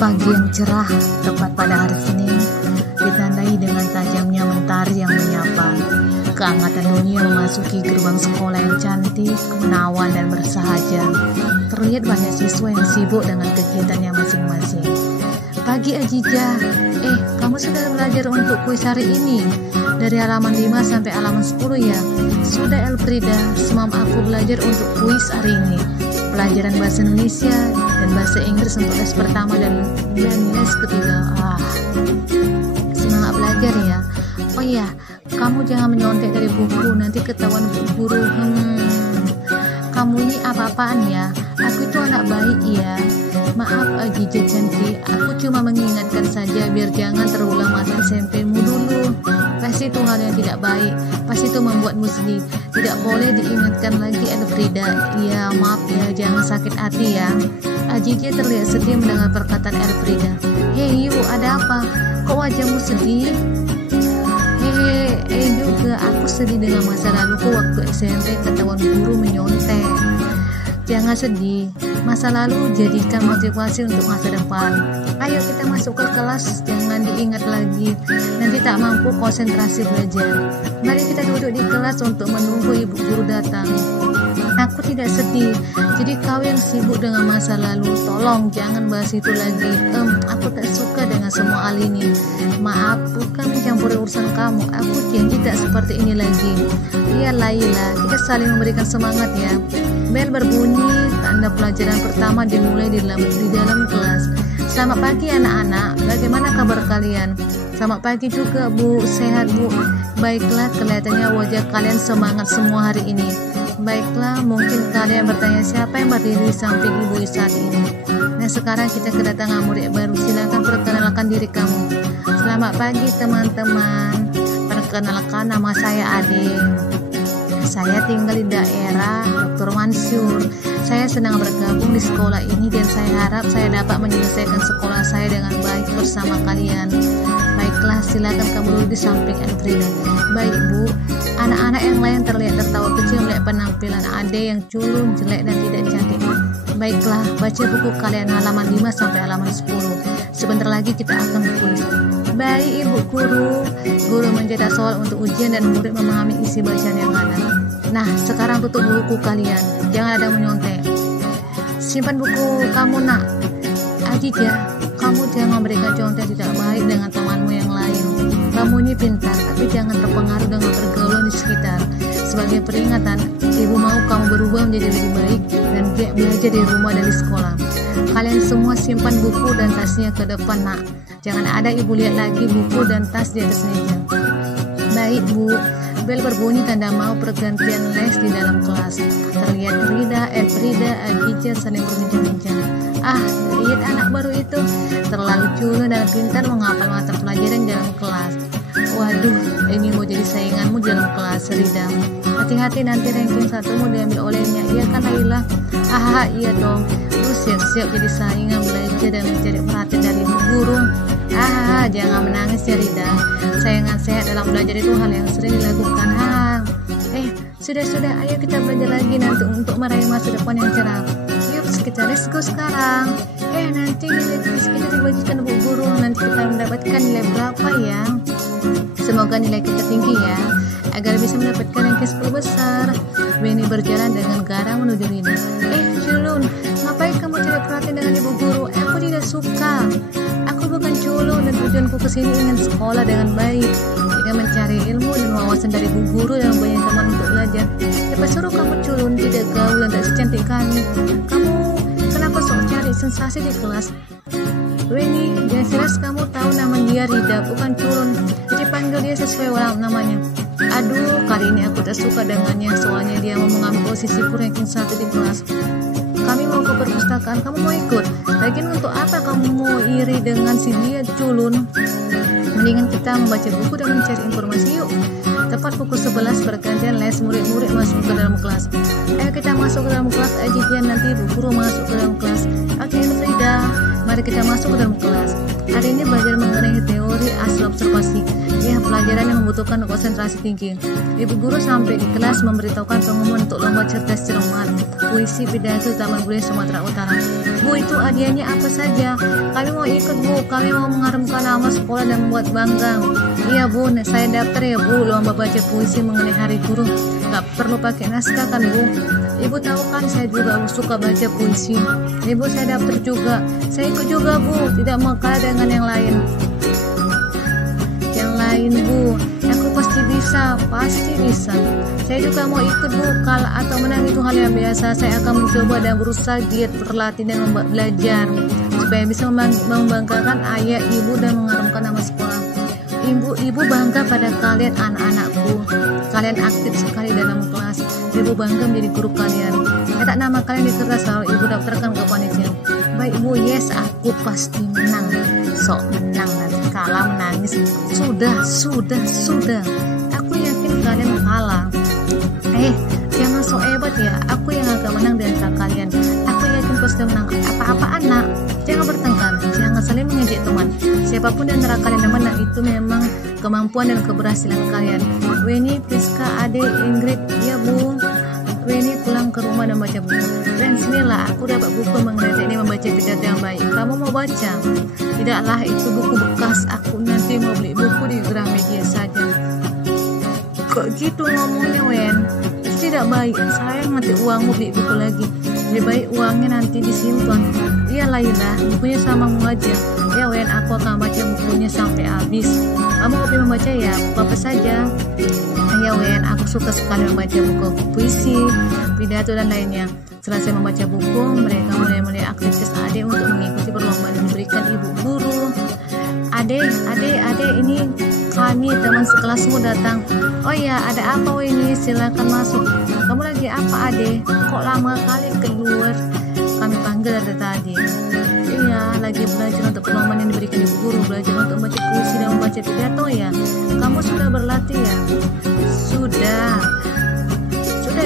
Pagi yang cerah, tepat pada hari Senin, ditandai dengan tajamnya mentari yang menyapa. Keangkatan dunia memasuki gerbang sekolah yang cantik, menawan dan bersahaja. Terlihat banyak siswa yang sibuk dengan kegiatannya masing-masing. Pagi Ajija, kamu sudah belajar untuk kuis hari ini? Dari halaman 5 sampai halaman 10 ya? Sudah Elfrida, semalam aku belajar untuk kuis hari ini. Pelajaran bahasa Indonesia dan bahasa Inggris untuk les pertama dan les ketiga. Semangat belajar ya. Oh iya, kamu jangan menyontek dari buku, nanti ketahuan guru. Kamu ini apa-apaan ya? Aku itu anak baik ya. Maaf Ajija cantik, aku cuma mengingatkan saja biar jangan terulang masa SMP-mu dulu. Pasti itu hal yang tidak baik, pasti itu membuatmu sedih. Tidak boleh diingatkan lagi Elfrida. Ya maaf ya, jangan sakit hati ya. Ajija terlihat sedih mendengar perkataan Elfrida. Hei Yu, ada apa? Kok wajahmu sedih? Juga aku sedih dengan masa laluku waktu SMP ketahuan guru menyontek. Jangan sedih, masa lalu jadikan motivasi untuk masa depan. Ayo kita masuk ke kelas, jangan diingat lagi, nanti tak mampu konsentrasi belajar. Mari kita duduk di kelas untuk menunggu ibu guru datang. Aku tidak sedih, jadi kau yang sibuk dengan masa lalu, tolong jangan bahas itu lagi. Aku tak suka dengan semua hal ini. Maaf, bukan mencampuri urusan kamu, aku janji tak seperti ini lagi. Iya Laila, kita saling memberikan semangat ya. Bel berbunyi, tanda pelajaran pertama dimulai di dalam kelas. Selamat pagi anak-anak, bagaimana kabar kalian? Selamat pagi juga Bu, sehat Bu? Baiklah, kelihatannya wajah kalian semangat semua hari ini. Baiklah, mungkin kalian bertanya siapa yang berdiri di samping ibu saat ini. Nah sekarang kita kedatangan murid baru, silakan perkenalkan diri kamu. Selamat pagi teman-teman, perkenalkan nama saya Ade. Saya tinggal di daerah Dr. Mansur. Saya senang bergabung di sekolah ini dan saya harap saya dapat menyelesaikan sekolah saya dengan baik bersama kalian. Baiklah, silakan kamu duduk di samping Elfrida. Baik Bu, anak-anak yang lain terlihat tertawa kecil melihat penampilan Ade yang culun, jelek dan tidak cantik. Baiklah, baca buku kalian halaman 5 sampai halaman 10. Sebentar lagi kita akan kuis. Baik Ibu Guru. Guru mencetak soal untuk ujian dan murid memahami isi bacaan yang ada. Nah, sekarang tutup buku kalian. Jangan ada menyontek. Simpan buku kamu nak. Ajija, kamu jangan memberikan contoh tidak baik dengan temanmu yang lain. Kamu ini pintar, tapi jangan terpengaruh dengan pergaulan di sekitar. Sebagai peringatan, ibu mau kamu berubah menjadi lebih baik dan giat belajar di rumah dan di sekolah. Kalian semua simpan buku dan tasnya ke depan nak. Jangan ada ibu lihat lagi buku dan tas di atas meja. Baik Bu. Bel berbunyi tanda mau pergantian les di dalam kelas. Terlihat Rida, Elfrida, Ajija saling berbincang-bincang. Lihat anak baru itu terlalu culun dan pintar menghafal mata pelajaran dalam kelas. Waduh, ini mau jadi sainganmu dalam kelas Rida. Hati-hati nanti ranking 1mu diambil olehnya. Iya kan Laila? Iya dong. Lu siap-siap jadi saingan belajar dan mencari perhatian dari ibu guru. Jangan menangis ya Rida. Sayangan sehat dalam belajar itu hal yang sering dilakukan. Sudah, ayo kita belajar lagi nanti untuk meraih masa depan yang cerah. Yuk, kita let's go sekarang. Nanti nilai tulis kita dibagikan Bu Guru. Nanti kita mendapatkan nilai berapa ya? Semoga nilai kita tinggi ya, agar bisa mendapatkan ranking 10 besar. Benny berjalan dengan garang menuju Rida. Culun, ngapain kamu cari perhatian dengan Ibu Guru? Aku tidak suka. Aku bukan culun dan tujuanku kesini ingin sekolah dengan baik, dengan mencari ilmu dan wawasan dari Bu Guru yang banyak teman untuk belajar. Siapa suruh kamu culun, tidak gaul dan tak secantik kami? Kamu kenapa sok cari sensasi di kelas? Benny, jelas kamu tahu nama dia Rida, bukan culun. Jadi panggil dia sesuai orang namanya. Aduh, kali ini aku tak suka dengannya, soalnya dia mau mengambil posisi ranking 1 di kelas. Kami mau ke perpustakaan, kamu mau ikut? Lagian untuk apa kamu mau iri dengan si dia culun? Mendingan kita membaca buku dan mencari informasi yuk. Tepat pukul 11 pergantian les, murid-murid masuk ke dalam kelas. Ayo kita masuk ke dalam kelas, Ajijian nanti Bu Guru masuk ke dalam kelas. Oke Frida, mari kita masuk ke dalam kelas. Hari ini belajar mengenai teori asal observasi. Ya, pelajaran yang membutuhkan konsentrasi tinggi. Ibu guru sampai di kelas memberitahukan pengumuman untuk lomba cerdas cermat, puisi, pidato, Taman Budaya Sumatera Utara. Bu, itu hadiahnya apa saja? Kami mau ikut, Bu. Kami mau mengharumkan nama sekolah dan membuat bangga. Iya, Bu. Saya daftar ya, Bu. Lomba baca puisi mengenai Hari Guru. Gak perlu pakai naskah kan, Bu? Ibu tahu kan saya juga suka baca puisi. Ibu, saya daftar juga. Saya ikut juga, Bu. Tidak mau kalah dengan yang lain. Bu, aku pasti bisa. Saya juga mau ikut, Bu. Kalah atau menang itu hal yang biasa. Saya akan mencoba dan berusaha giat berlatih dan belajar supaya bisa membanggakan ayah, ibu, dan mengharumkan nama sekolah. Ibu bangga pada kalian anak-anakku. Kalian aktif sekali dalam kelas. Ibu bangga menjadi guru kalian. Cetak nama kalian di kertas lalu ibu daftarkan ke panitia. Baik, Bu. Yes, aku pasti menang. Sok menang nanti kalah menangis. Sudah. Aku yakin kalian kalah. Jangan sok hebat ya. Aku yang agak menang di antara kalian. Aku yakin pasti menang. Apa anak? Jangan bertengkar. Jangan saling mengejek teman. Siapapun di antara kalian yang menang itu memang kemampuan dan keberhasilan kalian. Weni, Priska, Ade, Ingrid, ya Bu. Weni pulang ke rumah dan baca buku. Dan sinilah aku dapat buku mengenai teknik membaca pidato yang baik. Kamu mau baca? Tidaklah, itu buku bekas. Aku nanti mau beli buku di Gramedia saja. Kok gitu ngomongnya, Wen? Tidak baik. Saya nanti uangmu beli buku lagi. Lebih baik uangnya nanti disimpan. Iya, Laila, bukunya samamu aja. Ya, Wen, aku akan baca bukunya sampai habis. Kamu hobi membaca ya? Apa saja? Ya, Wen, aku suka sekali membaca buku puisi, pidato, dan lainnya. Selesai membaca buku, mereka mulai aktivitas Ade untuk mengikuti perlombaan yang diberikan ibu guru. Ade, ini kami teman sekelasmu datang. Oh ya, ada apa ini? Silakan masuk. Kamu lagi apa, Ade? Kok lama kali keluar? Kami panggil dari tadi. Iya, lagi belajar untuk perlombaan yang diberikan ibu guru. Belajar untuk membaca puisi dan membaca pidato ya. Kamu sudah berlatih ya? Sudah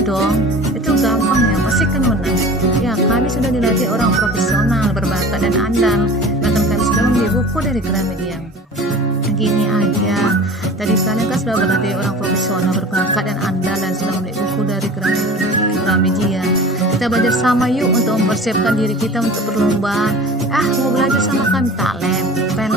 dong. Itu gampang ya, pasti kan menang. Ya, kami sudah dilatih orang profesional, berbakat dan andal. Bahkan kami sudah membeli buku dari Gramedia. Gini aja, tadi kalian kan sudah berlatih orang profesional, berbakat dan andal, dan sudah membeli buku dari Gramedia. Kita belajar sama yuk untuk mempersiapkan diri kita untuk perlombaan. Mau belajar sama kami tak lempel.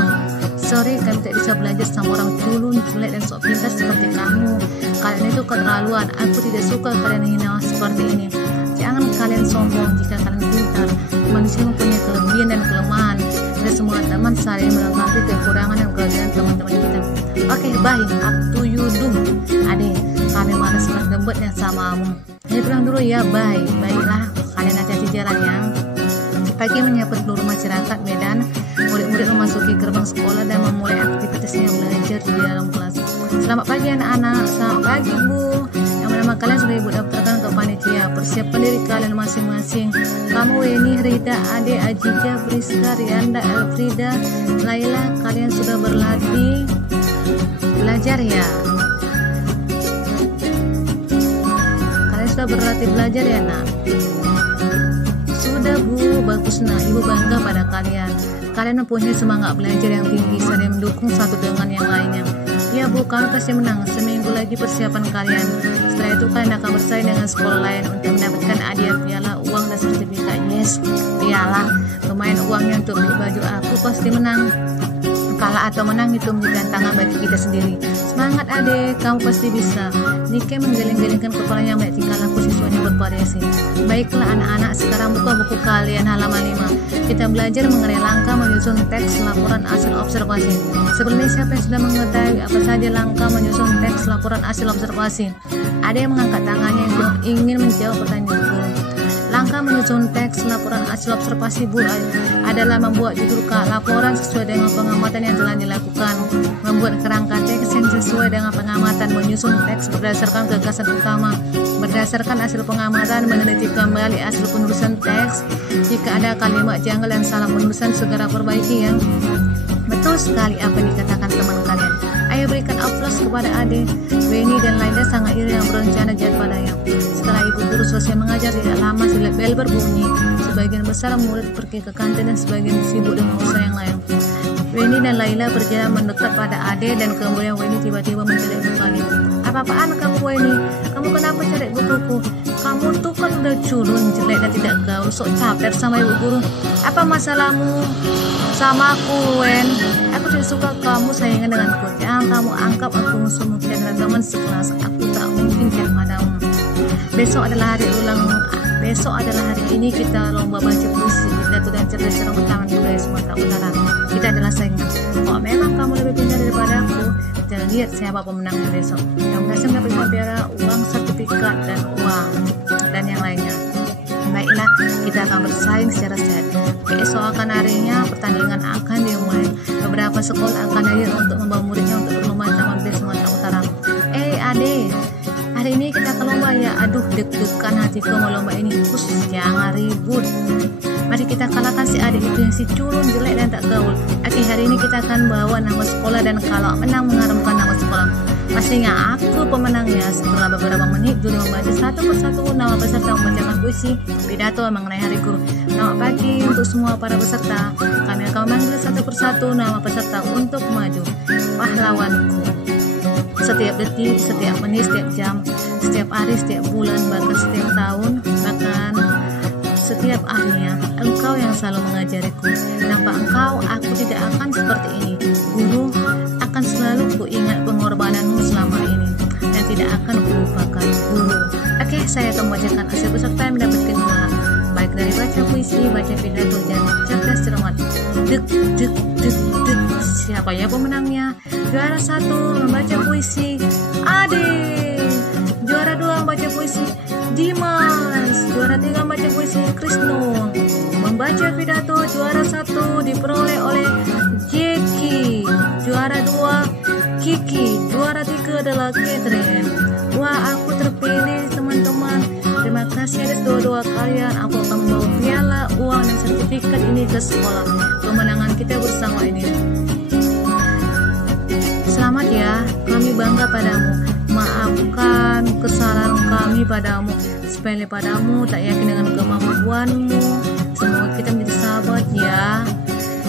Sorry, kami tidak bisa belajar sama orang culun, jelek, dan sok pintar seperti kamu. Kalian itu keterlaluan. Aku tidak suka kalian hina seperti ini. Jangan kalian sombong jika kalian pintar. Manusia mempunyai kelebihan dan kelemahan. Dan semua teman saling melengkapi kekurangan dan kelebihan teman-teman kita. Oke, baik. Up to you do. Ade, kami malas berdebatnya samamu. Ini pulang dulu ya. Baiklah. Kalian hati-hati jalan ya. Pagi menyapa seluruh masyarakat Medan. Murid-murid memasuki gerbang sekolah dan memulai aktivitasnya belajar di dalam kelas. Selamat pagi anak-anak. Selamat pagi, Bu. Nama kalian sudah ibu daftarkan ke panitia. Persiapkan diri kalian masing-masing. Kamu, Weni, Rida, Ade, Ajija, Priska, Rianda, Elfrida, Laila, kalian sudah berlatih belajar ya? Kalian sudah berlatih belajar ya, nak? Sudah, Bu. Bagus, nak. Ibu bangga pada kalian. Kalian mempunyai semangat belajar yang tinggi, saling mendukung satu dengan yang lainnya. Ya, Bu, kami pasti menang. Seminggu lagi persiapan kalian. Setelah itu kalian akan bersaing dengan sekolah lain untuk mendapatkan hadiah piala, uang, dan sertifikat. Yes, piala. Lumayan uangnya untuk beli baju. Aku pasti menang. Kalah atau menang itu menjadi tantangan bagi kita sendiri. Semangat, Ade, kamu pasti bisa. Nike menggeleng-gelengkan kepalanya melihat tingkah laku siswanya bervariasi. Baiklah anak-anak, sekarang buka buku kalian halaman 5. Kita belajar mengenai langkah menyusun teks laporan hasil observasi. Sebelumnya, siapa yang sudah mengetahui apa saja langkah menyusun teks laporan hasil observasi? Ada yang mengangkat tangannya yang ingin menjawab pertanyaan itu. Langkah menyusun teks laporan hasil observasi, Bu, adalah membuat judul laporan sesuai dengan pengamatan yang telah dilakukan, membuat kerangka teks yang sesuai dengan pengamatan, menyusun teks berdasarkan gagasan utama, berdasarkan hasil pengamatan, meneliti kembali hasil penulisan teks. Jika ada kalimat janggal dan salah penulisan, segera perbaiki ya. Betul sekali apa yang dikatakan teman kalian. Ayo berikan aplaus kepada Ade. Weni dan Laila sangat iri yang berencana jahat padanya. Setelah ibu guru selesai mengajar, tidak lama sudah bel berbunyi. Sebagian besar murid pergi ke kantin dan sebagian sibuk dengan usaha yang lain. Weni dan Laila berjalan mendekat pada Ade dan kemudian Weni tiba-tiba mencelik kembali. Apa-apaan kamu Weni? Kamu kenapa celik bukuku? Kamu tuh kan udah culun, jelek dan tidak gaul, sok caper sama ibu guru. Apa masalahmu sama aku Wen? Aku tidak suka kamu saingan denganku. Jangan kamu anggap aku musuhmu, dan teman sekelas. Aku tak mungkin diam padamu. Besok adalah hari ini kita lomba baca puisi, pidato dan cerdas secara utama budaya Sumatera Utara. Kita adalah saingan. Kalau memang kamu lebih pintar daripada aku, jangan lihat siapa pemenang besok. Yang berhasil dapat piala, uang, sertifikat, dan uang dan yang lainnya. Baiklah, kita akan bersaing secara sehat. Keesokan harinya pertandingan akan dimulai. Beberapa sekolah akan hadir untuk membawa muridnya untuk berlomba taman bis Sumatera Utara. Ade, hari ini kita ke lomba ya. Aduh, deg-degan hatiku mau lomba ini. Jangan ribut. Mari kita kalahkan si adik itu yang si culun, jelek dan tak gaul. Hari ini kita akan bawa nama sekolah dan kalau menang mengharumkan nama sekolah. Pastinya aku pemenangnya. Setelah beberapa menit, Juli membaca satu persatu nama peserta membacakan puisi pidato mengenai hari guru. Selamat pagi untuk semua para peserta. Kami akan memanggil satu persatu nama peserta untuk maju. Pahlawanku. Setiap detik, setiap menit, setiap jam, setiap hari, setiap bulan, bahkan setiap tahun, bahkan setiap harinya, engkau yang selalu mengajariku. Tanpa engkau, aku tidak akan seperti ini. Guru, akan selalu kuingat pengorbananmu selama ini dan tidak akan kulupakan guru. Oke, saya akan membacakan hasil peserta yang mendapatkan gelar, baik dari baca puisi, baca pidato, dan cerdas cermat. Dek. Siapa ya pemenangnya? Juara 1 membaca puisi Ade. Juara 2 membaca puisi Dimas. Juara 3 membaca puisi Krisno. Membaca pidato juara 1 diperoleh oleh Jeki. Juara 2 Kiki. Juara 3 adalah Catherine. Wah, aku terpilih teman-teman. Terima kasih atas doa-doa kalian. Aku akan membawa piala, uang, dan sertifikat ini ke sekolah. Kemenangan kita bersama ini. Selamat ya, kami bangga padamu. Maafkan kesalahan kami padamu, sepele padamu, tak yakin dengan kemampuanmu. Semoga kita menjadi sahabat ya.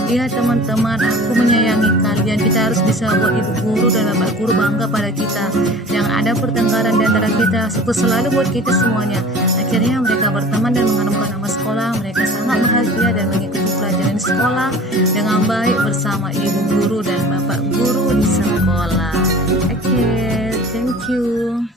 Iya teman-teman, aku menyayangi kalian. Kita harus bisa buat ibu guru dan bapak guru bangga pada kita. Jangan ada pertengkaran di antara kita. Sukses selalu buat kita semuanya. Akhirnya mereka berteman dan mengharumkan nama sekolah. Mereka sangat bahagia dan mengikuti pelajaran sekolah dengan baik bersama ibu guru dan bapak guru di sekolah. Oke, thank you.